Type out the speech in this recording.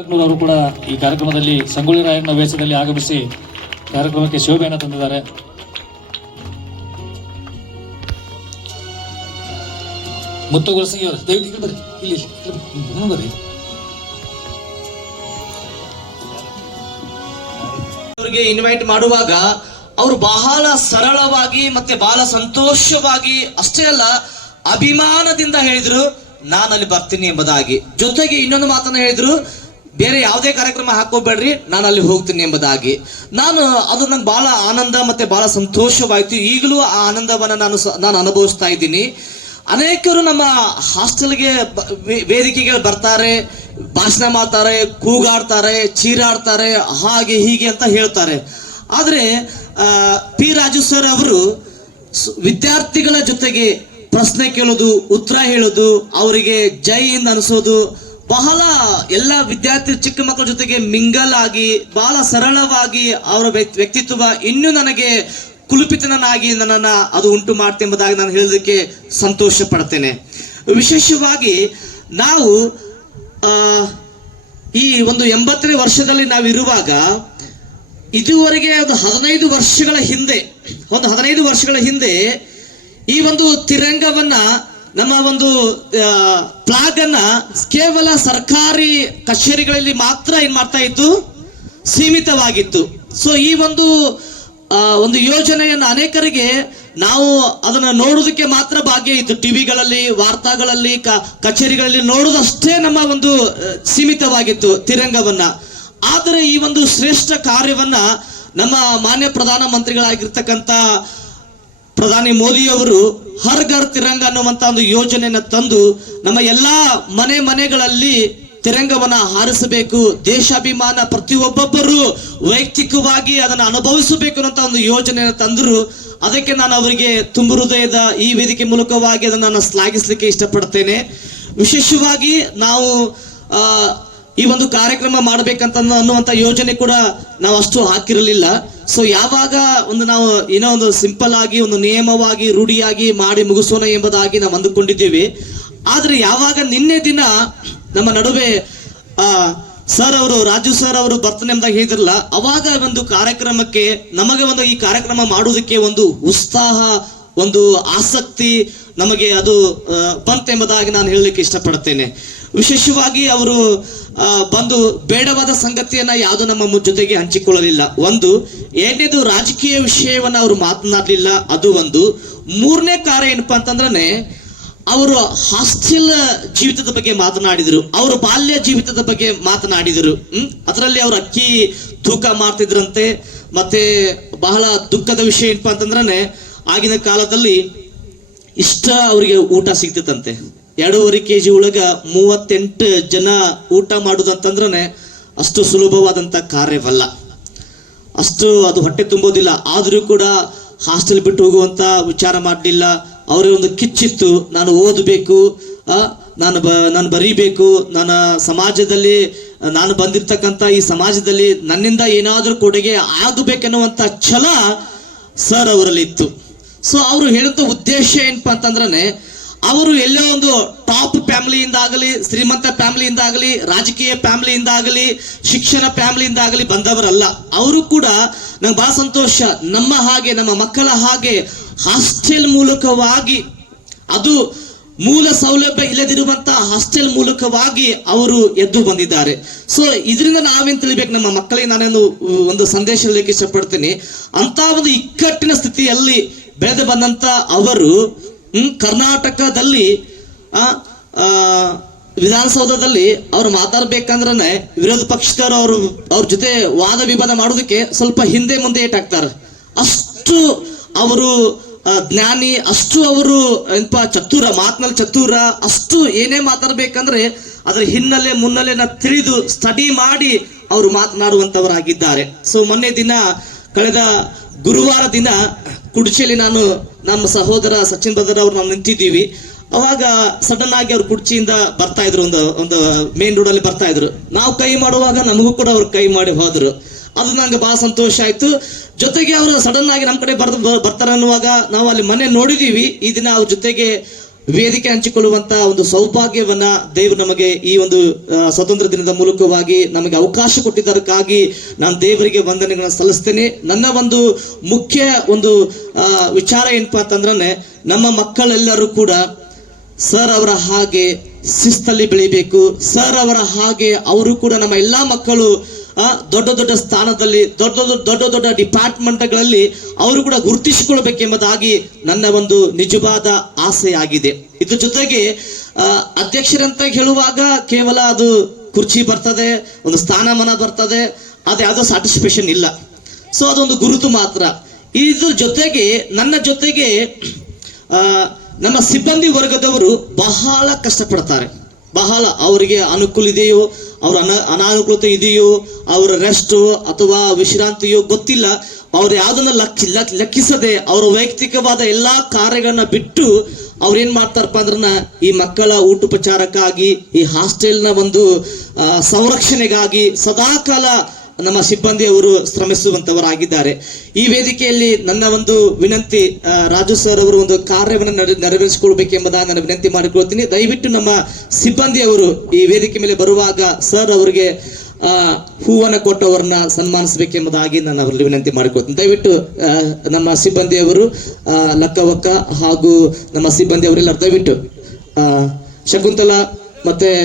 ಅವರು ಕೂಡ ಈ ಕಾರ್ಯಕ್ರಮದಲ್ಲಿ ಸಂಗೊಳ್ಳಿ ರಾಯಣ್ಣ ವೇಷದಲ್ಲಿ ಆಗಮಿಸಿ ಕಾರ್ಯಕ್ರಮಕ್ಕೆ ಶೋಭೆಯನ್ನು ತಂದಿದ್ದಾರೆ. ಮುತ್ತುಗೊಳಿಸಿ ದಯವಿಟ್ಟು ಬರ್ರಿ, ಇಲ್ಲಿ ಬರ್ರಿ. ಅವರಿಗೆ ಇನ್ವೈಟ್ ಮಾಡುವಾಗ ಅವರು ಬಹಳ ಸರಳವಾಗಿ ಮತ್ತೆ ಬಹಳ ಸಂತೋಷವಾಗಿ ಅಷ್ಟೇ ಅಲ್ಲ ಅಭಿಮಾನದಿಂದ ಹೇಳಿದ್ರು ನಾನಲ್ಲಿ ಬರ್ತೀನಿ ಎಂಬುದಾಗಿ. ಜೊತೆಗೆ ಇನ್ನೊಂದು ಮಾತನ್ನ ಹೇಳಿದ್ರು, ಬೇರೆ ಯಾವುದೇ ಕಾರ್ಯಕ್ರಮ ಹಾಕೋಬೇಡ್ರಿ, ನಾನು ಅಲ್ಲಿ ಹೋಗ್ತೀನಿ ಎಂಬುದಾಗಿ. ಅದು ನಂಗೆ ಬಹಳ ಆನಂದ ಮತ್ತೆ ಬಹಳ ಸಂತೋಷವಾಯಿತು. ಈಗಲೂ ಆ ಆನಂದವನ್ನ ನಾನು ಅನುಭವಿಸ್ತಾ ಇದ್ದೀನಿ. ಅನೇಕರು ನಮ್ಮ ಹಾಸ್ಟೆಲ್ಗೆ ವೇದಿಕೆಗೆ ಬರ್ತಾರೆ, ಭಾಷಣ ಮಾಡ್ತಾರೆ, ಕೂಗಾಡ್ತಾರೆ, ಚೀರಾಡ್ತಾರೆ, ಹಾಗೆ ಹೀಗೆ ಅಂತ ಹೇಳ್ತಾರೆ. ಆದರೆ ಪಿ ರಾಜು ಸರ್ ಅವರು ವಿದ್ಯಾರ್ಥಿಗಳ ಜೊತೆಗೆ ಪ್ರಶ್ನೆ ಕೇಳೋದು, ಉತ್ತರ ಹೇಳೋದು, ಅವರಿಗೆ ಜೈ ಎಂದು ಅನಿಸೋದು, ಬಹಳ ಎಲ್ಲ ವಿದ್ಯಾರ್ಥಿ ಚಿಕ್ಕ ಮಕ್ಕಳ ಜೊತೆಗೆ ಮಿಂಗಲ್ ಆಗಿ ಬಹಳ ಸರಳವಾಗಿ ಅವರ ವ್ಯಕ್ತಿತ್ವ ಇನ್ನೂ ನನಗೆ ಕುಲುಪಿತನಾಗಿ ನನ್ನನ್ನು ಅದು ಉಂಟು ಮಾಡ್ತೆ ಎಂಬುದಾಗಿ ನಾನು ಹೇಳೋದಕ್ಕೆ ಸಂತೋಷ ಪಡ್ತೇನೆ. ವಿಶೇಷವಾಗಿ ನಾವು ಈ ಒಂದು 80ನೇ ವರ್ಷದಲ್ಲಿ ನಾವಿರುವಾಗ ಇದುವರೆಗೆ ಒಂದು 15 ವರ್ಷಗಳ ಹಿಂದೆ ಈ ಒಂದು ತಿರಂಗವನ್ನ, ನಮ್ಮ ಒಂದು ಫ್ಲಾಗ್ ಅನ್ನ ಕೇವಲ ಸರ್ಕಾರಿ ಕಚೇರಿಗಳಲ್ಲಿ ಮಾತ್ರ ಏನ್ ಮಾಡ್ತಾ ಇತ್ತು, ಸೀಮಿತವಾಗಿತ್ತು. ಸೊ ಈ ಒಂದು ಯೋಜನೆಯನ್ನು ಅನೇಕರಿಗೆ ನಾವು ಅದನ್ನ ನೋಡೋದಕ್ಕೆ ಮಾತ್ರ ಭಾಗ್ಯ ಇತ್ತು. ಟಿವಿಗಳಲ್ಲಿ, ವಾರ್ತಾಗಳಲ್ಲಿ, ಕಚೇರಿಗಳಲ್ಲಿ ನೋಡೋದಷ್ಟೇ ನಮ್ಮ ಒಂದು ಸೀಮಿತವಾಗಿತ್ತು ತಿರಂಗವನ್ನ. ಆದರೆ ಈ ಒಂದು ಶ್ರೇಷ್ಠ ಕಾರ್ಯವನ್ನ ನಮ್ಮ ಮಾನ್ಯ ಪ್ರಧಾನ ಮಂತ್ರಿಗಳಾಗಿರ್ತಕ್ಕಂಥ ಪ್ರಧಾನಿ ಮೋದಿ ಅವರು ಹರ್ ಘರ್ ತಿರಂಗ ಅನ್ನುವಂತ ಒಂದು ಯೋಜನೆಯನ್ನು ತಂದು ನಮ್ಮ ಎಲ್ಲಾ ಮನೆಗಳಲ್ಲಿ ತಿರಂಗವನ್ನ ಹಾರಿಸಬೇಕು, ದೇಶಾಭಿಮಾನ ಪ್ರತಿಯೊಬ್ಬೊಬ್ಬರು ವೈಯಕ್ತಿಕವಾಗಿ ಅದನ್ನು ಅನುಭವಿಸಬೇಕು ಅನ್ನುವಂತ ಒಂದು ಯೋಜನೆಯನ್ನು ತಂದರು. ಅದಕ್ಕೆ ನಾನು ಅವರಿಗೆ ತುಂಬ ಹೃದಯದ ಈ ವೇದಿಕೆ ಮೂಲಕವಾಗಿ ಅದನ್ನು ನಾನು ಶ್ಲಾಘಿಸಲಿಕ್ಕೆ ಇಷ್ಟಪಡ್ತೇನೆ. ವಿಶೇಷವಾಗಿ ನಾವು ಈ ಒಂದು ಕಾರ್ಯಕ್ರಮ ಮಾಡಬೇಕಂತ ಅನ್ನುವಂಥ ಯೋಜನೆ ಕೂಡ ನಾವು ಅಷ್ಟು ಹಾಕಿರಲಿಲ್ಲ. ಸೊ ಯಾವಾಗ ನಾವು ಏನೋ ಒಂದು ಸಿಂಪಲ್ ಆಗಿ ಒಂದು ನಿಯಮವಾಗಿ ರೂಢಿಯಾಗಿ ಮಾಡಿ ಮುಗಿಸೋಣ ಎಂಬುದಾಗಿ ನಾವು ಅಂದುಕೊಂಡಿದ್ದೇವೆ. ಆದ್ರೆ ಯಾವಾಗ ನಿನ್ನೆ ದಿನ ನಮ್ಮ ನಡುವೆ ರಾಜು ಸರ್ ಅವರು ಬರ್ತನೆ ಎಂಬುದಾಗಿ ಹೇಳಿದ್ರಲ್ಲ, ಅವಾಗ ಒಂದು ಕಾರ್ಯಕ್ರಮಕ್ಕೆ ನಮಗೆ ಈ ಕಾರ್ಯಕ್ರಮ ಮಾಡುವುದಕ್ಕೆ ಒಂದು ಉತ್ಸಾಹ, ಒಂದು ಆಸಕ್ತಿ ನಮಗೆ ಅದು ಬಂತೆಂಬುದಾಗಿ ನಾನು ಹೇಳಲಿಕ್ಕೆ ಇಷ್ಟಪಡ್ತೇನೆ. ವಿಶೇಷವಾಗಿ ಅವರು ಬಂದು ಬೇಡವಾದ ಸಂಗತಿಯನ್ನ ಯಾವುದು ನಮ್ಮ ಜೊತೆಗೆ ಹಂಚಿಕೊಳ್ಳಲಿಲ್ಲ. ಎರಡನೇದು ರಾಜಕೀಯ ವಿಷಯವನ್ನ ಅವರು ಮಾತನಾಡಲಿಲ್ಲ, ಅದು ಒಂದು. ಮೂರನೇ ಕಾರ್ಯ ಏನಪ್ಪಾ ಅಂತಂದ್ರೆ ಅವರು ಹಾಸ್ಟೆಲ್ ಜೀವಿತದ ಬಗ್ಗೆ ಮಾತನಾಡಿದರು, ಅವರ ಬಾಲ್ಯ ಜೀವಿತದ ಬಗ್ಗೆ ಮಾತನಾಡಿದರು. ಅದರಲ್ಲಿ ಅವರು ಅಕ್ಕಿ ತೂಕ ಮಾಡ್ತಿದ್ರಂತೆ. ಮತ್ತೆ ಬಹಳ ದುಃಖದ ವಿಷಯ ಏನಪ್ಪಾ ಅಂತಂದ್ರೆ ಆಗಿನ ಕಾಲದಲ್ಲಿ ಇಷ್ಟ ಅವರಿಗೆ ಊಟ ಸಿಗ್ತಿತ್ತಂತೆ. 2.5 kg ಒಳಗ 38 ಜನ ಊಟ ಮಾಡುದಂತಂದ್ರೆ ಅಷ್ಟು ಸುಲಭವಾದಂತ ಕಾರ್ಯವಲ್ಲ, ಅಷ್ಟು ಅದು ಹೊಟ್ಟೆ ತುಂಬೋದಿಲ್ಲ. ಆದರೂ ಕೂಡ ಹಾಸ್ಟೆಲ್ ಬಿಟ್ಟು ಹೋಗುವಂತ ವಿಚಾರ ಮಾಡಲಿಲ್ಲ. ಅವರೇ ಒಂದು ಕಿಚ್ಚಿತ್ತು, ನಾನು ಓದಬೇಕು, ನಾನು ಬರೀಬೇಕು, ನನ್ನ ಸಮಾಜದಲ್ಲಿ ನಾನು ಬಂದಿರ್ತಕ್ಕಂಥ ಈ ಸಮಾಜದಲ್ಲಿ ನನ್ನಿಂದ ಏನಾದರೂ ಕೊಡುಗೆ ಆಗಬೇಕೆನ್ನುವಂತ ಛಲ ಸರ್ ಅವರಲ್ಲಿ ಇತ್ತು. ಸೊ ಅವರು ಹೇಳುವಂತ ಉದ್ದೇಶ ಏನಪ್ಪಾ ಅಂತಂದ್ರೆ ಅವರು ಎಲ್ಲೋ ಒಂದು ಟಾಪ್ ಫ್ಯಾಮಿಲಿಯಿಂದ ಆಗಲಿ, ಶ್ರೀಮಂತ ಫ್ಯಾಮಿಲಿಯಿಂದ ಆಗಲಿ, ರಾಜಕೀಯ ಫ್ಯಾಮಿಲಿಯಿಂದ ಆಗಲಿ, ಶಿಕ್ಷಣ ಫ್ಯಾಮಿಲಿಯಿಂದ ಆಗಲಿ ಬಂದವರಲ್ಲ. ಅವರು ಕೂಡ ನಂಗೆ ಬಹಳ ಸಂತೋಷ, ನಮ್ಮ ಮಕ್ಕಳ ಹಾಗೆ ಹಾಸ್ಟೆಲ್ ಮೂಲಕವಾಗಿ, ಅದು ಮೂಲ ಸೌಲಭ್ಯ ಇಲ್ಲದಿರುವಂತ ಹಾಸ್ಟೆಲ್ ಮೂಲಕವಾಗಿ ಅವರು ಎದ್ದು ಬಂದಿದ್ದಾರೆ. ಸೊ ಇದರಿಂದ ನಾವೇನ್ ತಿಳಿಬೇಕು, ನಮ್ಮ ಮಕ್ಕಳಿಗೆ ನಾನೇನು ಒಂದು ಸಂದೇಶ ಹೇಳಲಿಕ್ಕೆ ಇಷ್ಟಪಡ್ತೀನಿ. ಅಂತ ಒಂದು ಇಕ್ಕಟ್ಟಿನ ಸ್ಥಿತಿಯಲ್ಲಿ ಬೆಳೆದು ಬಂದಂತ ಅವರು ಕರ್ನಾಟಕದಲ್ಲಿ ವಿಧಾನಸೌಧದಲ್ಲಿ ಅವರು ಮಾತಾಡ್ಬೇಕಂದ್ರೆ ವಿರೋಧ ಪಕ್ಷದವರು ಅವ್ರ ಜೊತೆ ವಾದ ವಿವಾದ ಮಾಡೋದಕ್ಕೆ ಸ್ವಲ್ಪ ಹಿಂದೆ ಮುಂದೆ ಏಟಾಗ್ತಾರೆ. ಅಷ್ಟು ಅವರು ಜ್ಞಾನಿ, ಅಷ್ಟು ಅವರು ಮಾತಿನಲ್ಲಿ ಚತುರ, ಅಷ್ಟು ಏನೇ ಮಾತಾಡ್ಬೇಕಂದ್ರೆ ಅದರ ಹಿನ್ನೆಲೆ ಮುನ್ನೆಲೆನ ತಿಳಿದು ಸ್ಟಡಿ ಮಾಡಿ ಅವರು ಮಾತನಾಡುವಂತವರಾಗಿದ್ದಾರೆ. ಸೊ ಕಳೆದ ಗುರುವಾರ ದಿನ ಕುರ್ಚಿಯಲ್ಲಿ ನಮ್ಮ ಸಹೋದರ ಸಚಿನ್ ಬ್ರದರ್ ಅವರು ನಾವು ನಿಂತಿದ್ದೀವಿ. ಅವಾಗ ಸಡನ್ ಆಗಿ ಅವ್ರು ಕುರ್ಚಿಯಿಂದ ಬರ್ತಾ ಇದ್ರು, ಒಂದು ಮೇನ್ ರೋಡ್ ಅಲ್ಲಿ ಬರ್ತಾ ಇದ್ರು. ನಾವು ಕೈ ಮಾಡುವಾಗ ನಮಗೂ ಕೂಡ ಅವ್ರು ಕೈ ಮಾಡಿ ಹೋದ್ರು. ಅದು ನಂಗೆ ಬಹಳ ಸಂತೋಷ ಆಯ್ತು. ಜೊತೆಗೆ ಅವರು ಸಡನ್ ಆಗಿ ನಮ್ಮ ಕಡೆ ಬರ್ತಾರೆ ಅನ್ನುವಾಗ ನಾವು ಅಲ್ಲಿ ಮನೆ ನೋಡಿದೀವಿ. ಈ ದಿನ ಅವ್ರ ಜೊತೆಗೆ ವೇದಿಕೆ ಹಂಚಿಕೊಳ್ಳುವಂತ ಒಂದು ಸೌಭಾಗ್ಯವನ್ನ ದೇವರು ನಮಗೆ ಈ ಒಂದು ಸ್ವತಂತ್ರ ದಿನದ ಮೂಲಕವಾಗಿ ನಮಗೆ ಅವಕಾಶ ಕೊಟ್ಟಿದ್ದಕ್ಕಾಗಿ ನಾನು ದೇವರಿಗೆ ವಂದನೆಗಳನ್ನ ಸಲ್ಲಿಸ್ತೇನೆ. ನನ್ನ ಒಂದು ಮುಖ್ಯ ಒಂದು ವಿಚಾರ ಏನಪ್ಪಾ ಅಂತಂದ್ರೆ, ನಮ್ಮ ಮಕ್ಕಳೆಲ್ಲರೂ ಕೂಡ ಸರ್ ಅವರ ಹಾಗೆ ಶಿಸ್ತಲ್ಲಿ ಬೆಳಿಬೇಕು. ಸರ್ ಅವರ ಹಾಗೆ ಅವರು ಕೂಡ ನಮ್ಮ ಎಲ್ಲಾ ಮಕ್ಕಳು ದೊಡ್ಡ ದೊಡ್ಡ ಸ್ಥಾನದಲ್ಲಿ ದೊಡ್ಡ ದೊಡ್ಡ ಡಿಪಾರ್ಟ್ಮೆಂಟ್ಗಳಲ್ಲಿ ಅವರು ಕೂಡ ಗುರುತಿಸಿಕೊಳ್ಬೇಕೆಂಬುದಾಗಿ ನನ್ನ ಒಂದು ನಿಜವಾದ ಆಸೆ ಆಗಿದೆ. ಇದ್ರ ಜೊತೆಗೆ ಅಧ್ಯಕ್ಷರಂತ ಹೇಳುವಾಗ ಕೇವಲ ಅದು ಕುರ್ಚಿ ಬರ್ತದೆ, ಒಂದು ಸ್ಥಾನಮಾನ ಬರ್ತದೆ, ಅದು ಯಾವುದೋ ಸಾಟಿಸ್ಫ್ಯಾಕ್ಷನ್ ಇಲ್ಲ. ಸೊ ಅದೊಂದು ಗುರುತು ಮಾತ್ರ. ಇದ್ರ ಜೊತೆಗೆ ನನ್ನ ಜೊತೆಗೆ ನಮ್ಮ ಸಿಬ್ಬಂದಿ ವರ್ಗದವರು ಬಹಳ ಕಷ್ಟಪಡ್ತಾರೆ. ಬಹಳ ಅವರಿಗೆ ಅನುಕೂಲ ಇದೆಯೋ, ಅವ್ರ ಅನಾನುಕೂಲತೆ ಇದೆಯೋ, ಅವರ ರೆಸ್ಟು ಅಥವಾ ವಿಶ್ರಾಂತಿಯೋ ಗೊತ್ತಿಲ್ಲ. ಅವ್ರು ಯಾವುದನ್ನ ಲೆಕ್ಕಿಸದೆ ಅವರ ವೈಯಕ್ತಿಕವಾದ ಎಲ್ಲಾ ಕಾರ್ಯಗಳನ್ನ ಬಿಟ್ಟು ಅವ್ರು ಏನ್ ಮಾಡ್ತಾರಪ್ಪ ಅಂದ್ರ ಈ ಮಕ್ಕಳ ಊಟೋಪಚಾರಕ್ಕಾಗಿ, ಈ ಹಾಸ್ಟೆಲ್ನ ಒಂದು ಸಂರಕ್ಷಣೆಗಾಗಿ ಸದಾಕಾಲ ನಮ್ಮ ಸಿಬ್ಬಂದಿಯವರು ಶ್ರಮಿಸುವಂತವರಾಗಿದ್ದಾರೆ. ಈ ವೇದಿಕೆಯಲ್ಲಿ ನನ್ನ ಒಂದು ವಿನಂತಿ, ರಾಜು ಸರ್ ಅವರು ಒಂದು ಕಾರ್ಯವನ್ನು ನೆರವೇರಿಸಿಕೊಳ್ಬೇಕೆಂಬುದಾಗಿ ನಾನು ವಿನಂತಿ ಮಾಡಿಕೊಳ್ತೀನಿ. ದಯವಿಟ್ಟು ನಮ್ಮ ಸಿಬ್ಬಂದಿಯವರು ಈ ವೇದಿಕೆ ಮೇಲೆ ಬರುವಾಗ ಸರ್ ಅವರಿಗೆ ಹೂವನ್ನು ಕೊಟ್ಟವರನ್ನ ಸನ್ಮಾನಿಸಬೇಕೆಂಬುದಾಗಿ ನಾನು ಅವರಲ್ಲಿ ವಿನಂತಿ ಮಾಡಿಕೊಳ್ತೀನಿ. ದಯವಿಟ್ಟು ನಮ್ಮ ಸಿಬ್ಬಂದಿಯವರು ಲಕ್ಕವಕ್ಕ ಹಾಗೂ ನಮ್ಮ ಸಿಬ್ಬಂದಿಯವರೆಲ್ಲರೂ ದಯವಿಟ್ಟು ಶಕುಂತಲಾ ಮತ್ತೆ